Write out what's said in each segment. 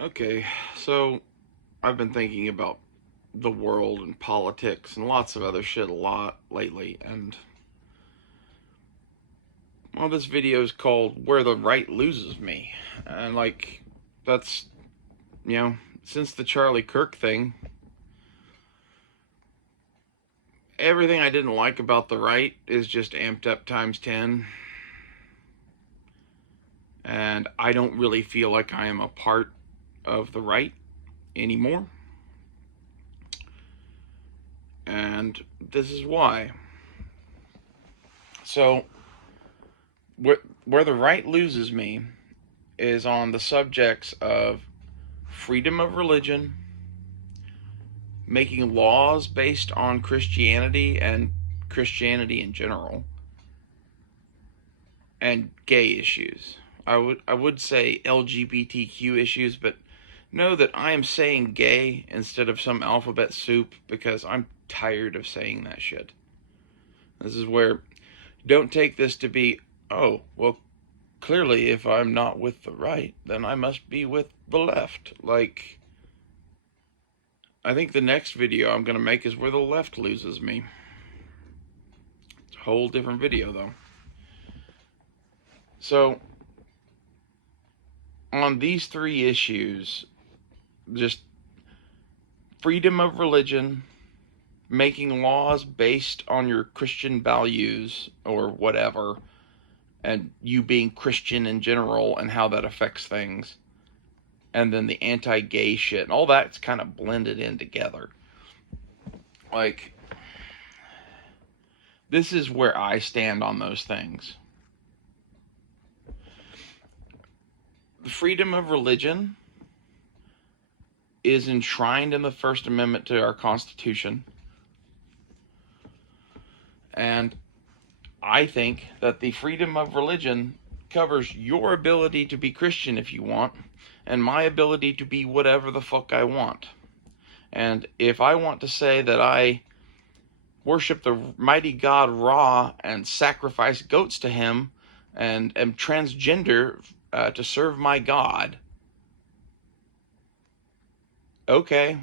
Okay, so I've been thinking about the world and politics and lots of other shit a lot lately, and well, this video is called Where the Right Loses Me. And that's, you know, since the Charlie Kirk thing, everything I didn't like about the right is just amped up times 10. And I don't really feel like I am a part of the right anymore. And this is why. So, where the right loses me is on the subjects of freedom of religion, making laws based on Christianity and Christianity in general, and gay issues. I would say LGBTQ issues, but know that I am saying gay instead of some alphabet soup because I'm tired of saying that shit. This is where don't take this to be, oh, well, clearly if I'm not with the right, then I must be with the left. I think the next video I'm going to make is where the left loses me. It's a whole different video, though. So, on these three issues, just freedom of religion, making laws based on your Christian values or whatever, and you being Christian in general and how that affects things, and then the anti-gay shit, and all that's kind of blended in together. This is where I stand on those things. The freedom of religion is enshrined in the First Amendment to our Constitution. And I think that the freedom of religion covers your ability to be Christian if you want, and my ability to be whatever the fuck I want. And if I want to say that I worship the mighty God Ra and sacrifice goats to him and am transgender to serve my God, okay,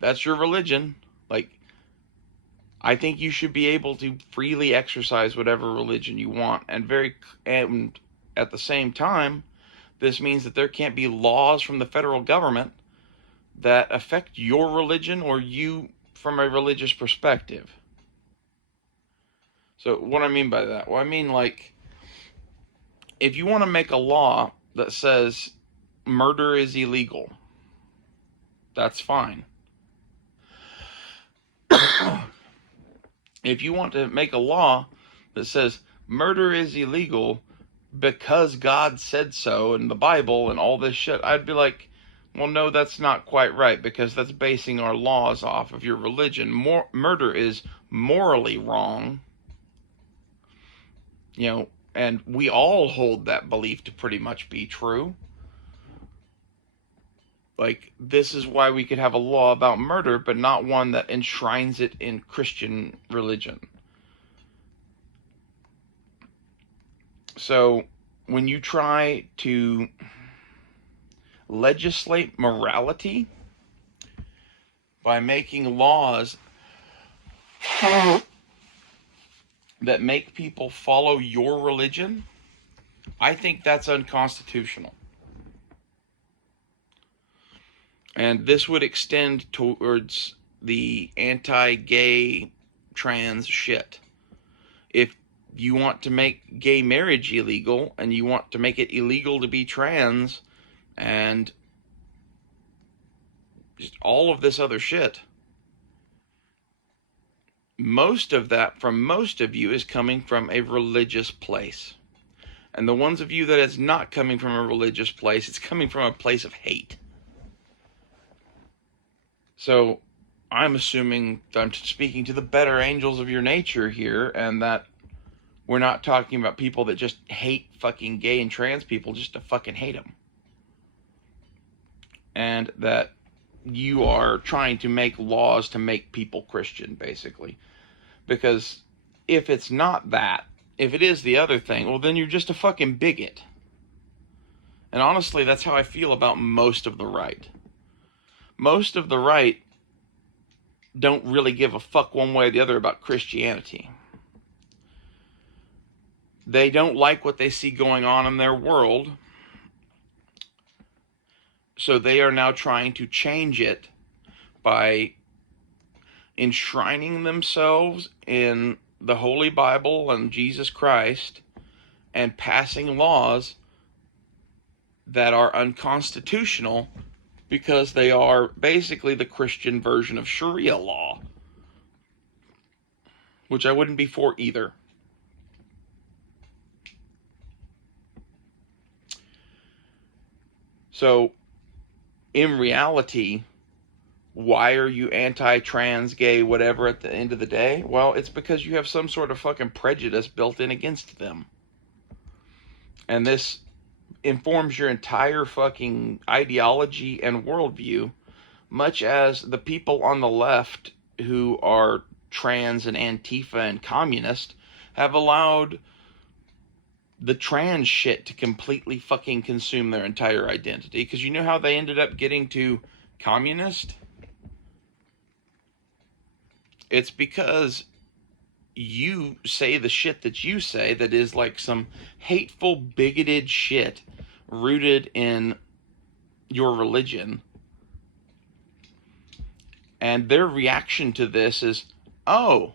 that's your religion. I think you should be able to freely exercise whatever religion you want, and at the same time, this means that there can't be laws from the federal government that affect your religion or you from a religious perspective. So what I mean by that? Well, I mean if you want to make a law that says murder is illegal, that's fine. If you want to make a law that says murder is illegal because God said so in the Bible and all this shit, I'd be like, well, no, that's not quite right, because that's basing our laws off of your religion. Murder is morally wrong, and we all hold that belief to pretty much be true. This is why we could have a law about murder, but not one that enshrines it in Christian religion. So, when you try to legislate morality by making laws that make people follow your religion, I think that's unconstitutional. And this would extend towards the anti-gay trans shit. If you want to make gay marriage illegal and you want to make it illegal to be trans and just all of this other shit, most of that from most of you is coming from a religious place. And the ones of you that is not coming from a religious place, it's coming from a place of hate. So I'm assuming that I'm speaking to the better angels of your nature here, and that we're not talking about people that just hate fucking gay and trans people just to fucking hate them. And that you are trying to make laws to make people Christian, basically. Because if it's not that, if it is the other thing, well, then you're just a fucking bigot. And honestly, that's how I feel about most of the right. Most of the right don't really give a fuck one way or the other about Christianity. They don't like what they see going on in their world, so they are now trying to change it by enshrining themselves in the Holy Bible and Jesus Christ and passing laws that are unconstitutional because they are basically the Christian version of Sharia law, which I wouldn't be for either. So, in reality, why are you anti-trans, gay, whatever at the end of the day? Well, it's because you have some sort of fucking prejudice built in against them. And this informs your entire fucking ideology and worldview, much as the people on the left who are trans and Antifa and communist have allowed the trans shit to completely fucking consume their entire identity. Because you know how they ended up getting to communist? It's because you say the shit that you say that is like some hateful, bigoted shit rooted in your religion. And their reaction to this is, oh,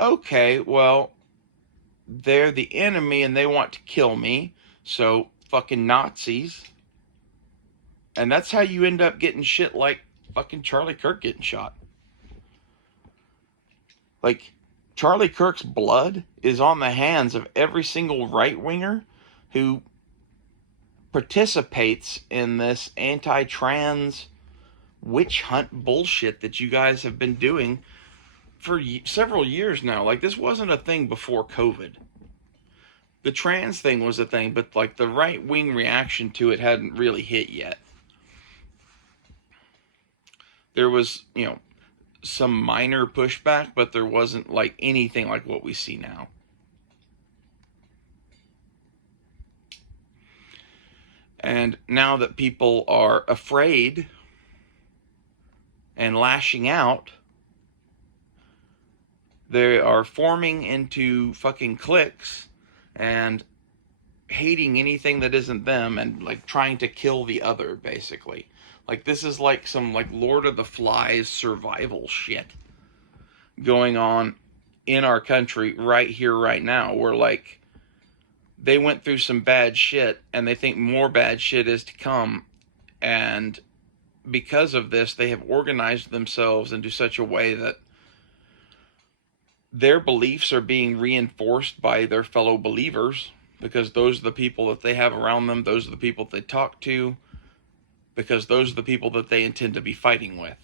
okay, well, they're the enemy and they want to kill me, so fucking Nazis. And that's how you end up getting shit like fucking Charlie Kirk getting shot. Like, Charlie Kirk's blood is on the hands of every single right-winger who participates in this anti-trans witch hunt bullshit that you guys have been doing for several years now. Like, this wasn't a thing before COVID. The trans thing was a thing, but like the right-wing reaction to it hadn't really hit yet. There was, some minor pushback, but there wasn't like anything like what we see now. And now that people are afraid and lashing out, they are forming into fucking cliques and hating anything that isn't them and like trying to kill the other, basically. Like, this is like some like Lord of the Flies survival shit going on in our country right here, right now, where like they went through some bad shit and they think more bad shit is to come. And because of this, they have organized themselves into such a way that their beliefs are being reinforced by their fellow believers, because those are the people that they have around them, those are the people they talk to, because those are the people that they intend to be fighting with.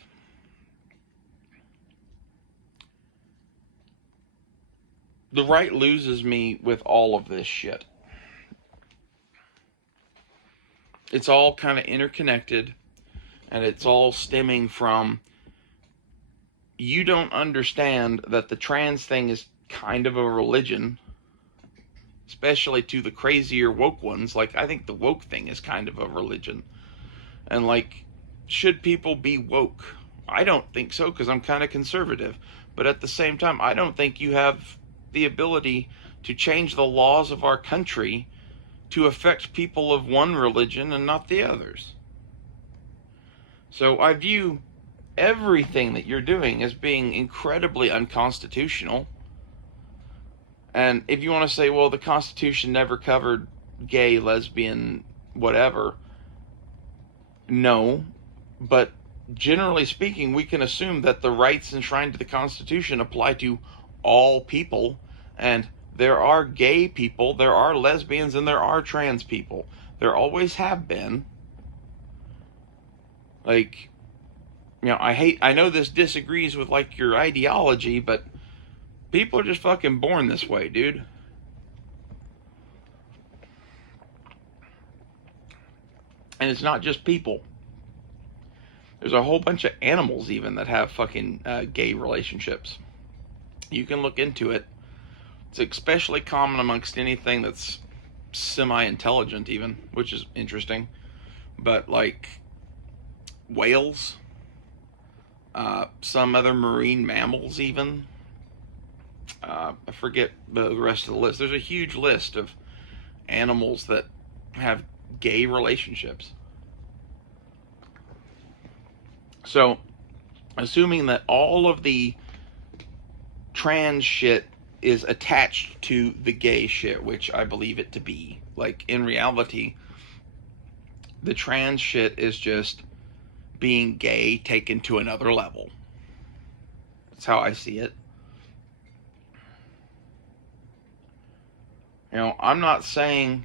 The right loses me with all of this shit. It's all kind of interconnected, and it's all stemming from, you don't understand that the trans thing is kind of a religion, especially to the crazier woke ones. Like, I think the woke thing is kind of a religion. And like, should people be woke? I don't think so, because I'm kind of conservative. But at the same time, I don't think you have the ability to change the laws of our country to affect people of one religion and not the others. So I view everything that you're doing as being incredibly unconstitutional. And if you want to say, well, the Constitution never covered gay, lesbian, whatever, no, but generally speaking, we can assume that the rights enshrined to the Constitution apply to all people, and there are gay people, there are lesbians, and there are trans people. There always have been. Like, I know this disagrees with like your ideology, but people are just fucking born this way, dude. And it's not just people. There's a whole bunch of animals even that have fucking gay relationships. You can look into it. It's especially common amongst anything that's semi-intelligent even, which is interesting. But like whales, some other marine mammals even. I forget the rest of the list. There's a huge list of animals that have gay relationships. So, assuming that all of the trans shit is attached to the gay shit, which I believe it to be, like in reality, the trans shit is just being gay taken to another level. That's how I see it. You know, I'm not saying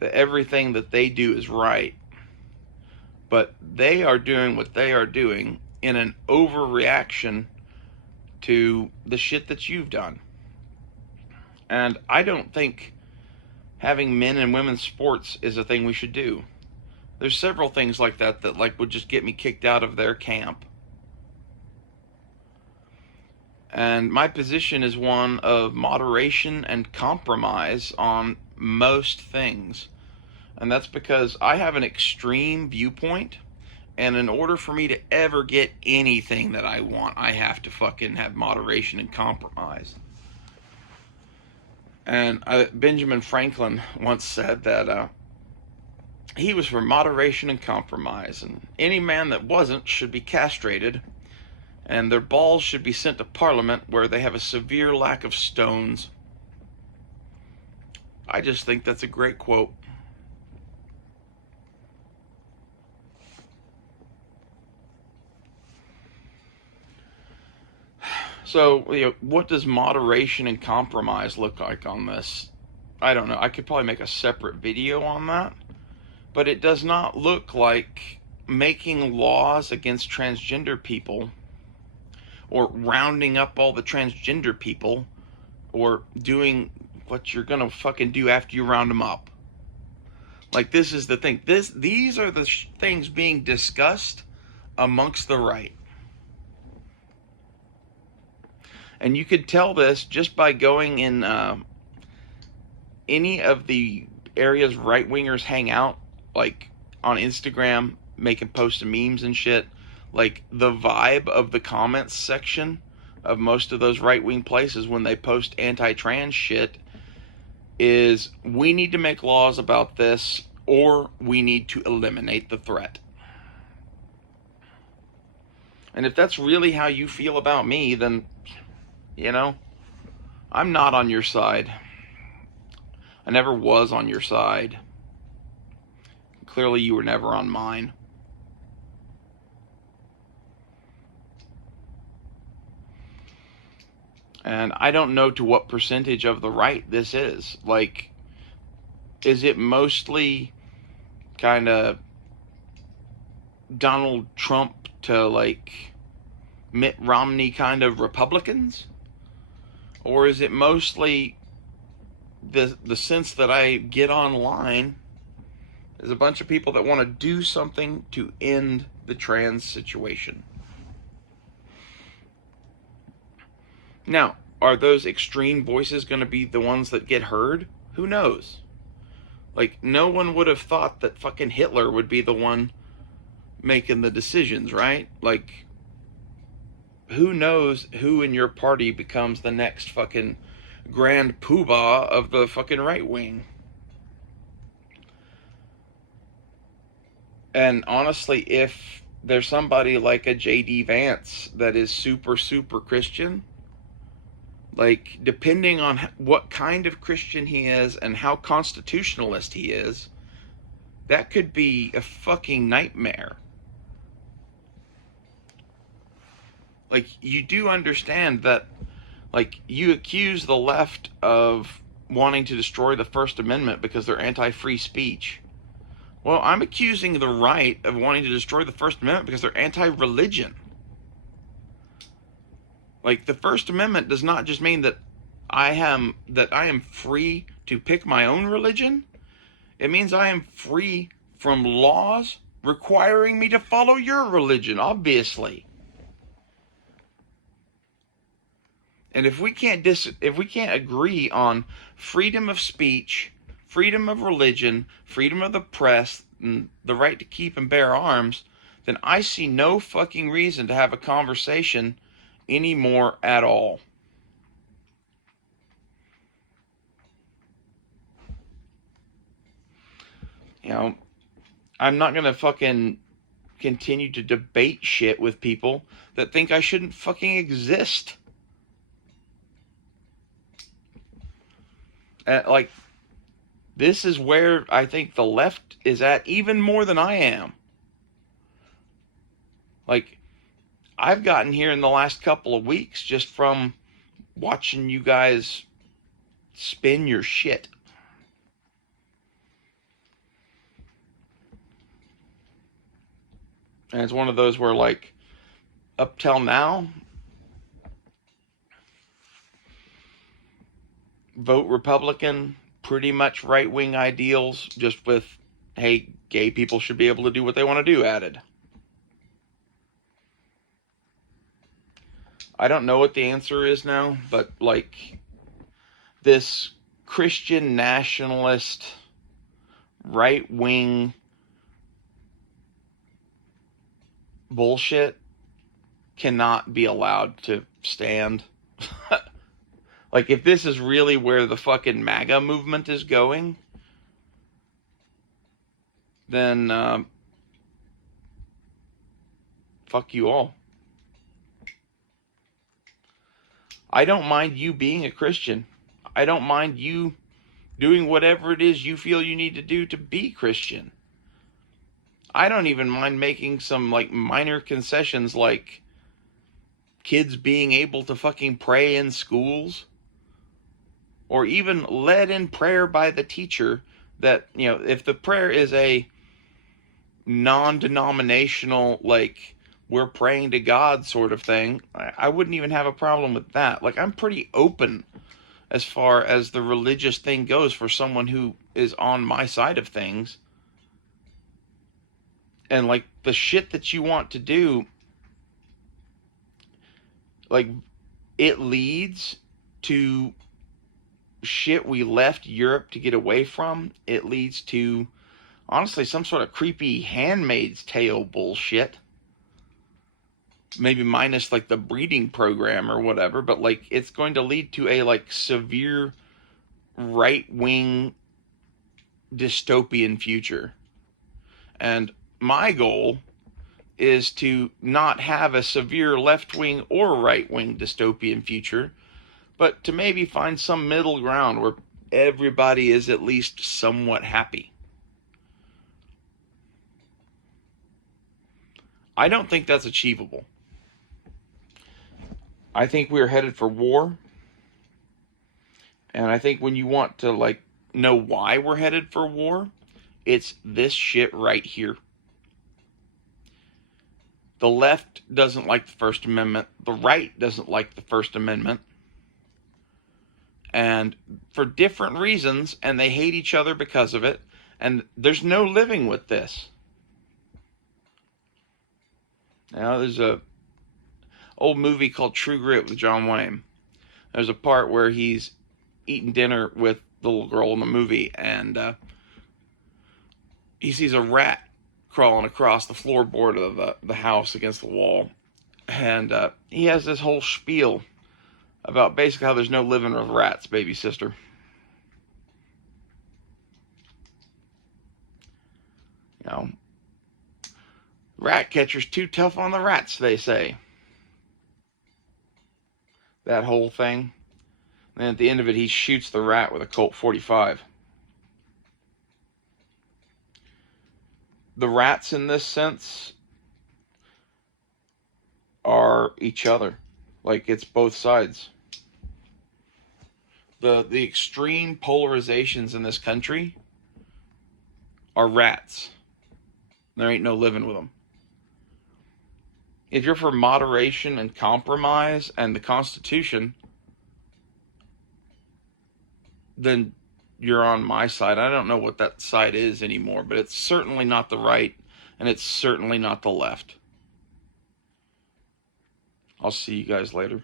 that everything that they do is right, but they are doing what they are doing in an overreaction to the shit that you've done. And I don't think having men and women's sports is a thing we should do. There's several things like that that like would just get me kicked out of their camp. And my position is one of moderation and compromise on most things. And that's because I have an extreme viewpoint, and in order for me to ever get anything that I want, I have to fucking have moderation and compromise. And Benjamin Franklin once said that he was for moderation and compromise, and any man that wasn't should be castrated, and their balls should be sent to Parliament where they have a severe lack of stones. I just think that's a great quote. So, you know, what does moderation and compromise look like on this? I don't know. I could probably make a separate video on that. But it does not look like making laws against transgender people, or rounding up all the transgender people, or doing what you're gonna fucking do after you round them up. Like, this is the thing. These are the things being discussed amongst the right. And you could tell this just by going in any of the areas right-wingers hang out, like on Instagram, making posts and memes and shit. Like, the vibe of the comments section of most of those right-wing places when they post anti-trans shit is, we need to make laws about this, or we need to eliminate the threat. And if that's really how you feel about me, then, you know, I'm not on your side. I never was on your side. Clearly, you were never on mine. And I don't know to what percentage of the right this is. Like, is it mostly kind of Donald Trump to, like, Mitt Romney kind of Republicans? Or is it mostly the sense that I get online is a bunch of people that want to do something to end the trans situation? Now, are those extreme voices going to be the ones that get heard? Who knows? Like, no one would have thought that fucking Hitler would be the one making the decisions, right? Like, who knows who in your party becomes the next fucking grand poobah of the fucking right wing? And honestly, if there's somebody like a J.D. Vance that is super, super Christian, like, depending on what kind of Christian he is and how constitutionalist he is, that could be a fucking nightmare. Like, you do understand that, like, you accuse the left of wanting to destroy the First Amendment because they're anti-free speech. Well, I'm accusing the right of wanting to destroy the First Amendment because they're anti-religion. Like, the First Amendment does not just mean that I am free to pick my own religion. It means I am free from laws requiring me to follow your religion, obviously. And if we can't agree on freedom of speech, freedom of religion, freedom of the press, and the right to keep and bear arms, then I see no fucking reason to have a conversation anymore at all. You know, I'm not gonna fucking continue to debate shit with people that think I shouldn't fucking exist. Like, this is where I think the left is at even more than I am. Like, I've gotten here in the last couple of weeks just from watching you guys spin your shit. And it's one of those where, like, up till now, vote Republican, pretty much right-wing ideals, just with, hey, gay people should be able to do what they want to do added. I don't know what the answer is now, but, like, this Christian nationalist, right-wing bullshit cannot be allowed to stand. Like, if this is really where the fucking MAGA movement is going, then fuck you all. I don't mind you being a Christian. I don't mind you doing whatever it is you feel you need to do to be Christian. I don't even mind making some, like, minor concessions, like kids being able to fucking pray in schools, or even led in prayer by the teacher. That, you know, if the prayer is a non-denominational, like, we're praying to God sort of thing, I wouldn't even have a problem with that. Like, I'm pretty open as far as the religious thing goes for someone who is on my side of things. And, like, the shit that you want to do, like, it leads to shit we left Europe to get away from. It leads to, honestly, some sort of creepy Handmaid's Tale bullshit. Maybe minus, like, the breeding program or whatever, but, like, it's going to lead to a, like, severe right-wing dystopian future. And my goal is to not have a severe left-wing or right-wing dystopian future, but to maybe find some middle ground where everybody is at least somewhat happy. I don't think that's achievable. I think we're headed for war. And I think when you want to, like, know why we're headed for war, it's this shit right here. The left doesn't like the First Amendment. The right doesn't like the First Amendment. And for different reasons, and they hate each other because of it. And there's no living with this. Now, there's a old movie called True Grit with John Wayne. There's a part where he's eating dinner with the little girl in the movie, and he sees a rat crawling across the floorboard of the house against the wall. And he has this whole spiel about basically how there's no living with rats, baby sister. You know, rat catcher's too tough on the rats, they say. That whole thing. And at the end of it, he shoots the rat with a Colt 45. The rats, in this sense, are each other. Like, it's both sides. The extreme polarizations in this country are rats. There ain't no living with them. If you're for moderation and compromise and the Constitution, then you're on my side. I don't know what that side is anymore, but it's certainly not the right, and it's certainly not the left. I'll see you guys later.